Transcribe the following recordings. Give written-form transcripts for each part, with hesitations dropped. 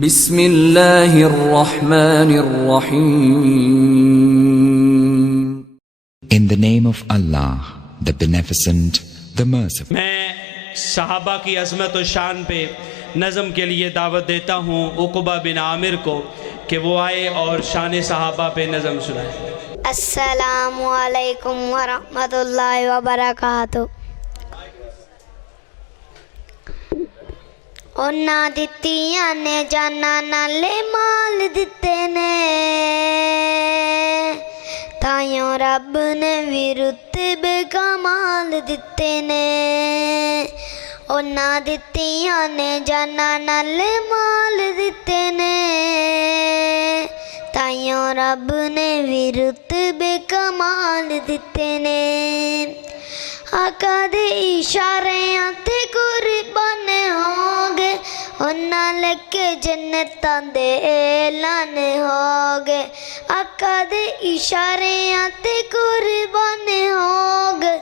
बिस्मिल्लाहिर्रहमानिर्रहीम। In the name of Allah, the Beneficent, the Merciful. मैं सहाबा की अज़मत और शान पे नज़म के लिए दावत देता हूँ उक़बा बिन आमिर को कि वो आए और शान सहाबा पे नज़म सुनाए। अस्सलामु अलैकुम वरहमतुल्लाहि वबरकातुहू। उन्ना दित्तियां ने जाना नाले माल दिते ने, तायों रब ने भी रुतबे कमाल दिते ने। उन्ना दित्तियां ने जाना नाले माल दिते ने, तायों रब ने भी रुतबे कमाल दिते ने। आका दे इशारे आते कुर्बान होगे, उन्ना लेके जन्नतां दे ऐलान होगे। आका दे इशारे आते कुर्बान होगे,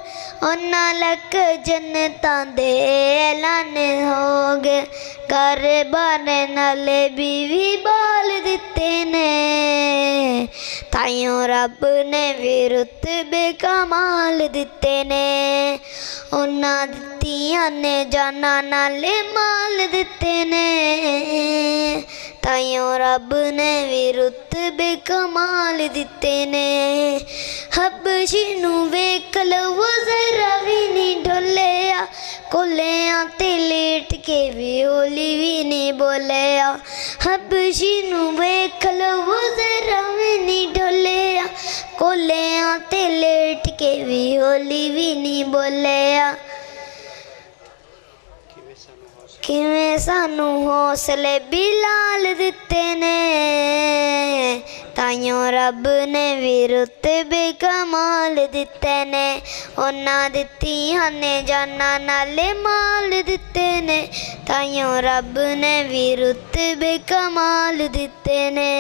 उन्ना लेके जन्नतां दे ऐलान होगे। घर बारे नाले बीवी बाल दिते ने, तायों रब ने भी रुतबे कमाल दिते ने। उन्ना दित्तियां ने जाना नाले माल दिते ने, तायों रब ने भी रुतबे कमाल दिते ने। हबशी नू वेख लो जरा भी नहीं ढोलिया, कोलियां ते लेट के भी होली भी नहीं बोलिया। हबशी नू वेख लो जरा भी नहीं ढोलिया, कोलियां ते लेट के भी होली भी नहीं बोलिया। किवें सानू हौसले बिलाल दिते ने, तायों रब ने भी रुतबे कमाल दिते ने। उन्ना दित्तियां ने जाना नाले माल दिते ने, तायों रब ने भी रुतबे कमाल दिते ने।